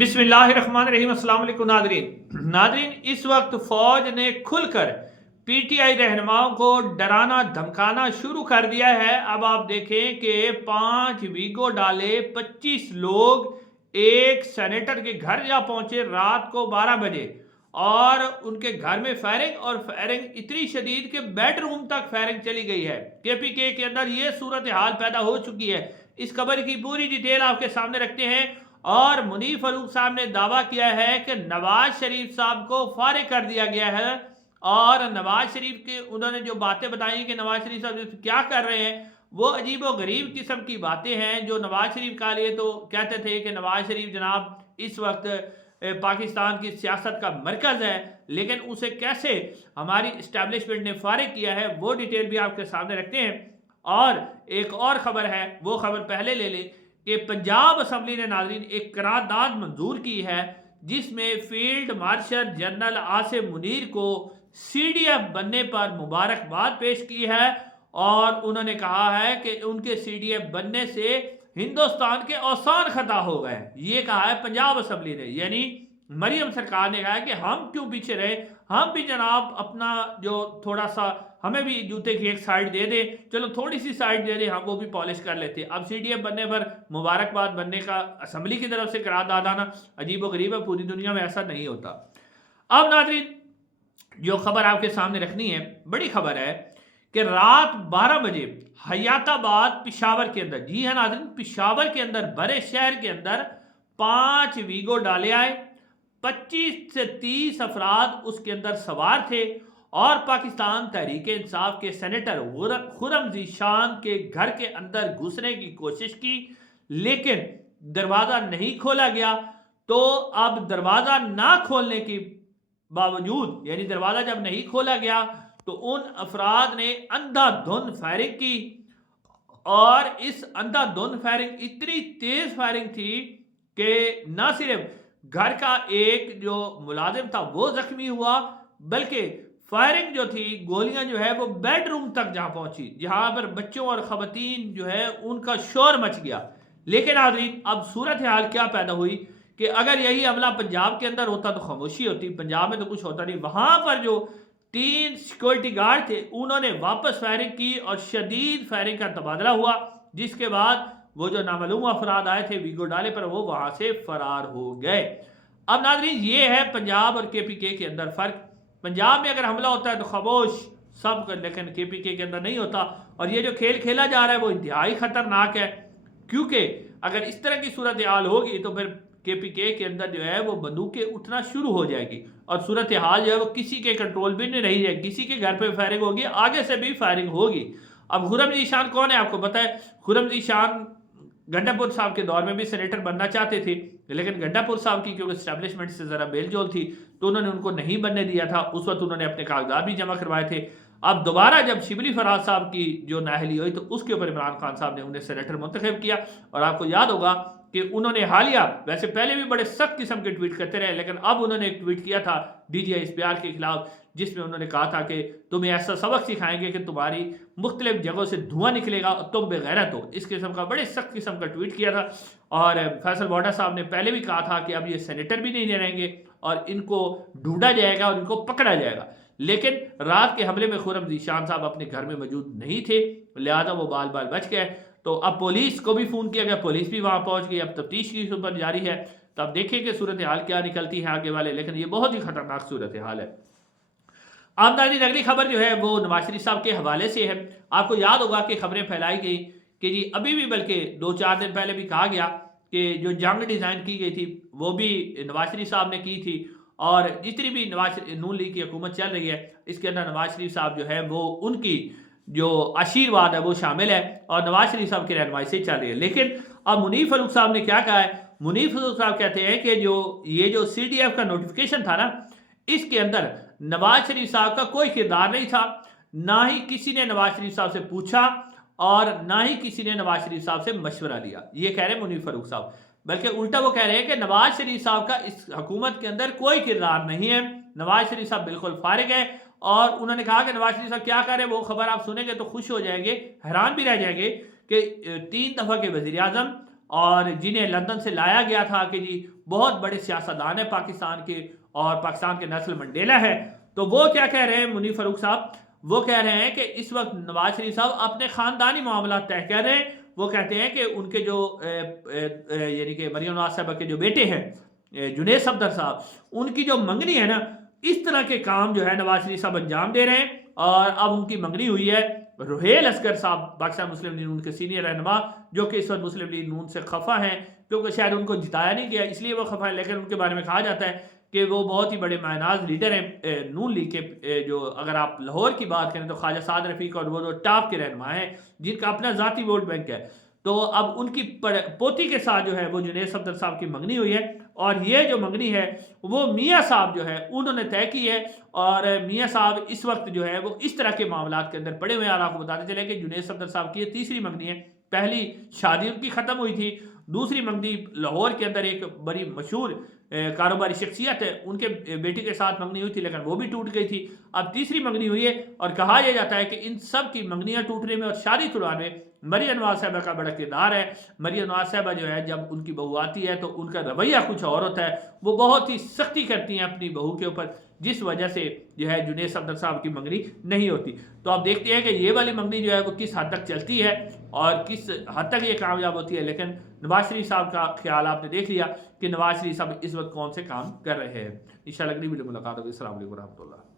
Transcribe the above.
بسم اللہ الرحمن الرحیم۔ السلام علیکم ناظرین، اس وقت فوج نے کھل کر پی ٹی آئی رہنماؤں کو ڈرانا دھمکانا شروع کر دیا ہے۔ اب آپ دیکھیں کہ 5 ویگو ڈالے 25 لوگ ایک سینیٹر کے گھر جا پہنچے رات کو 12 بجے، اور ان کے گھر میں فائرنگ اتنی شدید کہ بیڈ روم تک فائرنگ چلی گئی ہے۔ کے پی کے اندر یہ صورتحال پیدا ہو چکی ہے۔ اس خبر کی پوری ڈیٹیل آپ کے سامنے رکھتے ہیں، اور منیر فاروق صاحب نے دعویٰ کیا ہے کہ نواز شریف صاحب کو فارغ کر دیا گیا ہے، اور نواز شریف کے انہوں نے جو باتیں بتائی کہ نواز شریف صاحب کیا کر رہے ہیں وہ عجیب و غریب قسم کی باتیں ہیں۔ جو نواز شریف کا لیے تو کہتے تھے کہ نواز شریف جناب اس وقت پاکستان کی سیاست کا مرکز ہے، لیکن اسے کیسے ہماری اسٹیبلشمنٹ نے فارغ کیا ہے وہ ڈیٹیل بھی آپ کے سامنے رکھتے ہیں۔ اور ایک اور خبر ہے، وہ خبر پہلے لے لیں کہ پنجاب اسمبلی نے ناظرین ایک قرارداد منظور کی ہے جس میں field marshal general Asim Munir کو سی ڈی ایف بننے پر مبارکباد پیش کی ہے، اور انہوں نے کہا ہے کہ ان کے سی ڈی ایف بننے سے ہندوستان کے اوسان خطا ہو گئے۔ یہ کہا ہے پنجاب اسمبلی نے، یعنی مریم سرکار نے کہا ہے کہ ہم کیوں پیچھے رہے، ہم بھی جناب اپنا جو تھوڑا سا ہمیں بھی جوتے کی ایک سائیڈ دے دے، چلو تھوڑی سی سائیڈ دے دے، ہم وہ بھی پالش کر لیتے۔ اب سی ڈی ایف بننے پر مبارکباد بننے کا اسمبلی کی طرف سے قرارداد آنا عجیب و غریب ہے، پوری دنیا میں ایسا نہیں ہوتا۔ اب ناظرین جو خبر آپ کے سامنے رکھنی ہے، بڑی خبر ہے کہ رات 12 بجے حیات آباد پشاور کے اندر، جی ہاں ناظرین، پشاور کے اندر بڑے شہر کے اندر 5 ویگو ڈالے آئے، 25 سے 30 افراد اس کے اندر سوار تھے، اور پاکستان تحریک انصاف کے سینیٹر خرم ذیشان کے گھر کے اندر گھسنے کی کوشش کی، لیکن دروازہ نہیں کھولا گیا۔ تو اب دروازہ نہ کھولنے کی باوجود، یعنی دروازہ جب نہیں کھولا گیا تو ان افراد نے اندھا دھند فائرنگ کی، اور اس اندھا دھند فائرنگ اتنی تیز فائرنگ تھی کہ نہ صرف گھر کا ایک جو ملازم تھا وہ زخمی ہوا، بلکہ فائرنگ جو تھی، گولیاں جو ہے وہ بیڈ روم تک جہاں پہنچی، جہاں پر بچوں اور خواتین جو ہے ان کا شور مچ گیا۔ لیکن ناظرین اب صورتحال کیا پیدا ہوئی کہ اگر یہی عملہ پنجاب کے اندر ہوتا تو خاموشی ہوتی، پنجاب میں تو کچھ ہوتا نہیں۔ وہاں پر جو 3 سیکورٹی گارڈ تھے انہوں نے واپس فائرنگ کی، اور شدید فائرنگ کا تبادلہ ہوا، جس کے بعد وہ جو نامعلوم افراد آئے تھے ویگو ڈالے پر، وہ وہاں سے فرار ہو گئے۔ اب ناظرین یہ ہے پنجاب اور کے پی کے اندر فرق۔ پنجاب میں اگر حملہ ہوتا ہے تو خاموش سب، لیکن کے پی کے اندر نہیں ہوتا، اور یہ جو کھیل کھیلا جا رہا ہے وہ انتہائی خطرناک ہے، کیونکہ اگر اس طرح کی صورتحال ہوگی تو پھر کے پی کے اندر جو ہے وہ بندوقیں اٹھنا شروع ہو جائے گی، اور صورتحال جو ہے وہ کسی کے کنٹرول بھی نہیں رہی ہے، کسی کے گھر پہ فائرنگ ہوگی، آگے سے بھی فائرنگ ہوگی۔ اب خرم ذیشان کون ہے آپ کو پتہ ہے؟ خرم ذیشان گنڈا پور صاحب کے دور میں بھی سینیٹر بننا چاہتے تھے، لیکن گنڈا پور صاحب کی کیونکہ اسٹیبلشمنٹ سے ذرا بیل جول تھی تو انہوں نے ان کو نہیں بننے دیا تھا۔ اس وقت انہوں نے اپنے کاغذات بھی جمع کروائے تھے۔ اب دوبارہ جب شبلی فراز صاحب کی جو نااہلی ہوئی تو اس کے اوپر عمران خان صاحب نے انہیں سینیٹر منتخب کیا، اور آپ کو یاد ہوگا کہ انہوں نے حالیہ، ویسے پہلے بھی بڑے سخت قسم کے ٹویٹ کرتے رہے، لیکن اب انہوں نے ایک ٹویٹ کیا تھا ڈی جی آئی اسپیار کے خلاف، جس میں انہوں نے کہا تھا کہ تمہیں ایسا سبق سکھائیں گے کہ تمہاری مختلف جگہوں سے دھواں نکلے گا اور تم بے غیرت ہو، اس قسم کا بڑے سخت قسم کا ٹویٹ کیا تھا۔ اور فیصل واڈا صاحب نے پہلے بھی کہا تھا کہ اب یہ سینیٹر بھی نہیں رہیں گے اور ان کو ڈھونڈا جائے گا اور ان کو پکڑا جائے گا، لیکن رات کے حملے میں خرم ذیشان صاحب اپنے گھر میں موجود نہیں تھے، لہذا وہ بال بچ گئے۔ تو اب پولیس کو بھی فون کیا گیا، پولیس بھی وہاں پہنچ گئی، اب تفتیش کی صورت جاری ہے، تو اب دیکھیں کہ صورتحال کیا نکلتی ہے آگے والے، لیکن یہ بہت ہی خطرناک صورتحال ہے۔ اب ناظرین اگلی خبر جو ہے وہ نواز شریف صاحب کے حوالے سے ہے۔ آپ کو یاد ہوگا کہ خبریں پھیلائی گئی کہ جی ابھی بھی، بلکہ 2-4 دن پہلے بھی کہا گیا کہ جو جنگ ڈیزائن کی گئی تھی وہ بھی نواز شریف صاحب نے کی تھی، اور جتنی بھی نون لیگ کی حکومت چل رہی ہے اس کے اندر نواز شریف صاحب جو ہے وہ ان کی جو آشیرواد ہے وہ شامل ہے، اور نواز شریف صاحب کی رہنمائی سے چل رہی ہے۔ لیکن اب منیر فاروق صاحب نے کیا کہا ہے؟ منیر فاروق صاحب کہتے ہیں کہ یہ جو سی ڈی ایف کا نوٹیفیکیشن تھا نا، اس کے اندر نواز شریف صاحب کا کوئی کردار نہیں تھا، نہ ہی کسی نے نواز شریف صاحب سے پوچھا، اور نہ ہی کسی نے نواز شریف صاحب سے مشورہ لیا۔ یہ کہہ رہے ہیں منیر فاروق صاحب، بلکہ الٹا وہ کہہ رہے ہیں کہ نواز شریف صاحب کا اس حکومت کے اندر کوئی کردار نہیں ہے، نواز شریف صاحب بالکل فارغ ہے۔ اور انہوں نے کہا کہ نواز شریف صاحب کیا کر رہے ہیں، وہ خبر آپ سنیں گے تو خوش ہو جائیں گے، حیران بھی رہ جائیں گے کہ 3 دفعہ کے وزیر اعظم اور جنہیں لندن سے لایا گیا تھا کہ جی بہت بڑے سیاستدان ہیں پاکستان کے اور پاکستان کے نیلسن منڈیلا ہے، تو وہ کیا کہہ رہے ہیں منیر فاروق صاحب؟ وہ کہہ رہے ہیں کہ اس وقت نواز شریف صاحب اپنے خاندانی معاملات طے کر رہے ہیں۔ وہ کہتے ہیں کہ ان کے جو یعنی کہ مریم نواز صاحبہ کے جو بیٹے ہیں جنید صفدر صاحب، ان کی جو منگنی ہے نا، اس طرح کے کام جو ہے نواز شریف صاحب انجام دے رہے ہیں۔ اور اب ان کی منگنی ہوئی ہے روہیل اصغر صاحب، پاکستان مسلم لیگ نون کے سینئر رہنما، جو کہ اس وقت مسلم لیگ نون سے خفا ہیں کیونکہ شاید ان کو جتایا نہیں گیا اس لیے وہ خفا ہے، لیکن ان کے بارے میں کہا جاتا ہے کہ وہ بہت ہی بڑے معناز لیڈر ہیں نون لیگ کے۔ جو اگر آپ لاہور کی بات کریں تو خواجہ سعد رفیق اور وہ جو ٹاپ کے رہنما ہیں جن کا اپنا ذاتی ووٹ بینک ہے، تو اب ان کی پوتی کے ساتھ جو ہے وہ جنید صفدر صاحب کی منگنی ہوئی ہے، اور یہ جو منگنی ہے وہ میاں صاحب جو ہے انہوں نے طے کی ہے۔ اور میاں صاحب اس وقت جو ہے وہ اس طرح کے معاملات کے اندر پڑے ہوئے ہیں۔ اور آپ کو بتاتے چلے کہ جنید صفدر صاحب کی یہ تیسری منگنی ہے، پہلی شادی ان کی ختم ہوئی تھی، دوسری منگنی لاہور کے اندر ایک بڑی مشہور کاروباری شخصیت ہے ان کے بیٹے کے ساتھ منگنی ہوئی تھی لیکن وہ بھی ٹوٹ گئی تھی، اب تیسری منگنی ہوئی ہے۔ اور کہا یہ جاتا ہے کہ ان سب کی منگنیاں ٹوٹنے میں اور شادی چھڑانے میں مریم نواز صاحبہ کا بڑا کردار ہے۔ مریم نواز صاحبہ جو ہے جب ان کی بہو آتی ہے تو ان کا رویہ کچھ اور ہوتا ہے، وہ بہت ہی سختی کرتی ہیں اپنی بہو کے اوپر، جس وجہ سے جو ہے جنید صفدر صاحب کی منگنی نہیں ہوتی۔ تو آپ دیکھتے ہیں کہ یہ والی منگنی جو ہے وہ کس حد تک چلتی ہے اور کس حد تک یہ کامیاب ہوتی ہے، لیکن نواز شریف صاحب کا خیال آپ نے دیکھ لیا کہ نواز شریف صاحب اس وقت کون سے کام کر رہے ہیں۔ انشاءاللہ اگلی ویڈیو ملاقات ہوگی۔ السلام علیکم ورحمۃ اللہ۔